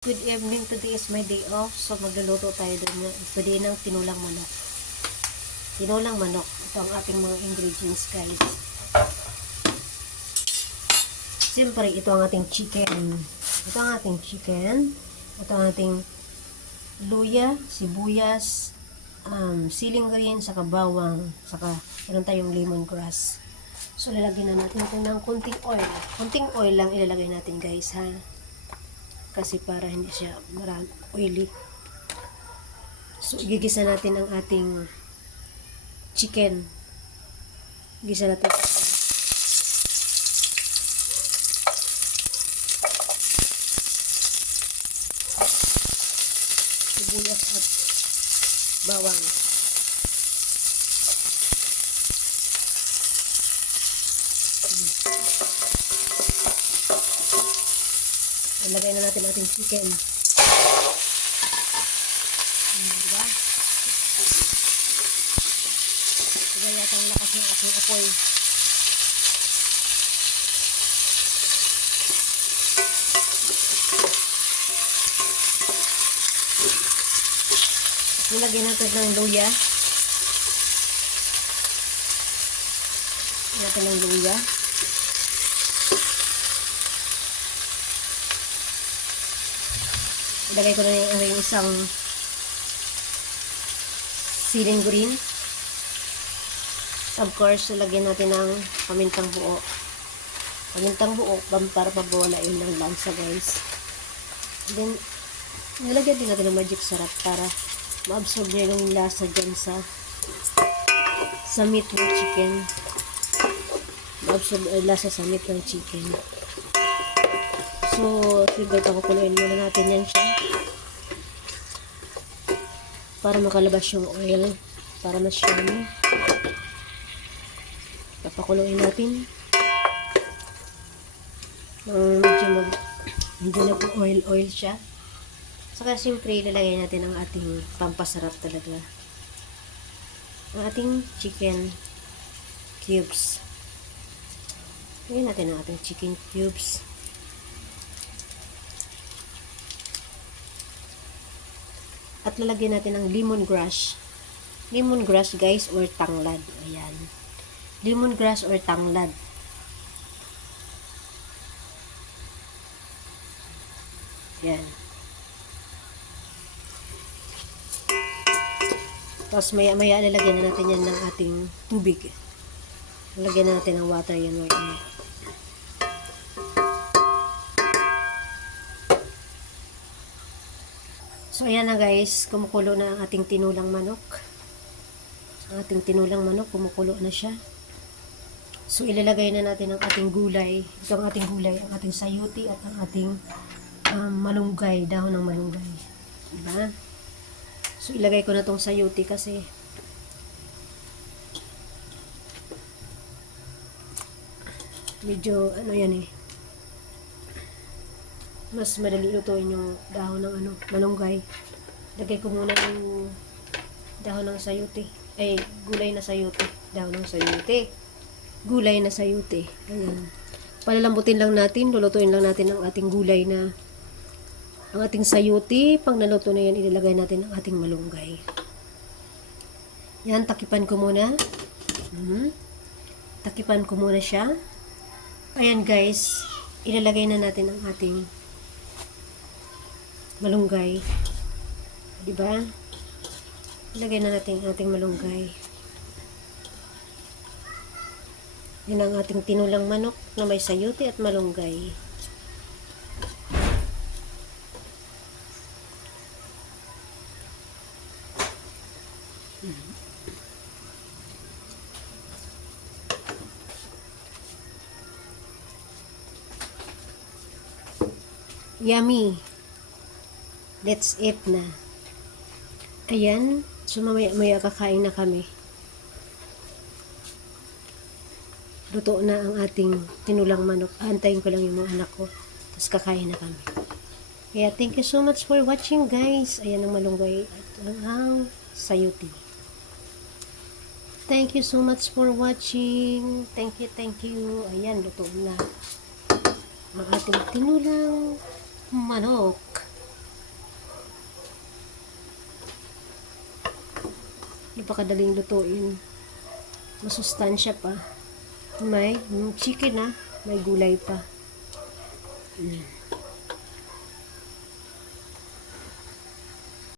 Good evening, today is my day off. So magluluto tayo doon pwede ng tinulang manok. Tinulang manok. Ito ang ating mga ingredients, guys. Siyempre, ito ang ating chicken. Ito ang ating chicken. Ito ang ating luya, sibuyas, siling green, saka bawang, saka meron tayong lemongrass. So lalagyan na natin ito ng kunting oil. Kunting oil lang ilalagay natin, guys, ha. Kasi para hindi siya marami oily. So igigisa natin ang ating chicken. Gisa natin. Sibuyas at bawang. Ilagay na natin ating chicken. Diba? Diba yata ang lakas ng ating apoy. Nilagyan natin ng luya. Natin ng luya. Ilagay ko na yung isang siling green. Of course, ilagyan natin ng pamintang buo. Pamintang buo para pabawalain ng lansa, guys. Then, nilagyan din natin ng magic sarap para ma-absorb niya yung lasa dyan sa meat ng chicken. Ma-absorb lasa sa meat ng chicken. So, siguro pakukuloyin muna natin yan siya. Para makalabas yung oil. Para mas yummy. Papakuloyin natin. Medyo nag-oil siya. Saka siyempre, ilalagay natin ang ating pampasarap talaga. Ang ating chicken cubes. Lagyan natin ang ating chicken cubes. At lalagyan natin ng lemongrass. Lemongrass, guys, or tanglad. Ayan. Lemongrass or tanglad. Ayan. Tapos maya-maya lalagyan na natin yan ng ating tubig. Lalagyan na natin ng water yan. So, ayan na, guys. Kumukulo na ang ating tinulang manok. Ang ating tinulang manok, kumukulo na siya. So, ilalagay na natin ang ating gulay. Ito ang ating gulay, ang ating sayuti at ang ating malunggay, dahon ng malunggay. Diba? So, ilagay ko na tong sayuti kasi medyo, yan eh. Mas madali lutuin yung dahon ng malunggay. Lagay ko muna yung dahon ng sayuti. Ay, gulay na sayuti. Dahon ng sayuti. Gulay na sayuti. Ayan. Palalambutin lang natin. Lulutuin lang natin ang ating gulay na ang ating sayuti. Pag naluto na yan, ilalagay natin ang ating malunggay. Yan, takipan ko muna. Takipan ko muna siya. Ayan, guys. Ilalagay na natin ang ating malunggay. Diba? Ilagay na natin ang ating malunggay. Yan ang ating tinulang manok na may sayuti at malunggay. Yummy! Let's eat na. Ayan. So, mamaya kakain na kami. Luto na ang ating tinulang manok. Antayin ko lang yung mga anak ko. Tapos kakain na kami. Kaya, thank you so much for watching, guys. Ayan ang malunggay at ang sayuti. Thank you so much for watching. Thank you, thank you. Ayan, luto na ang ating tinulang manok. Napakadaling lutuin. Masustansya pa. May chicken may gulay pa.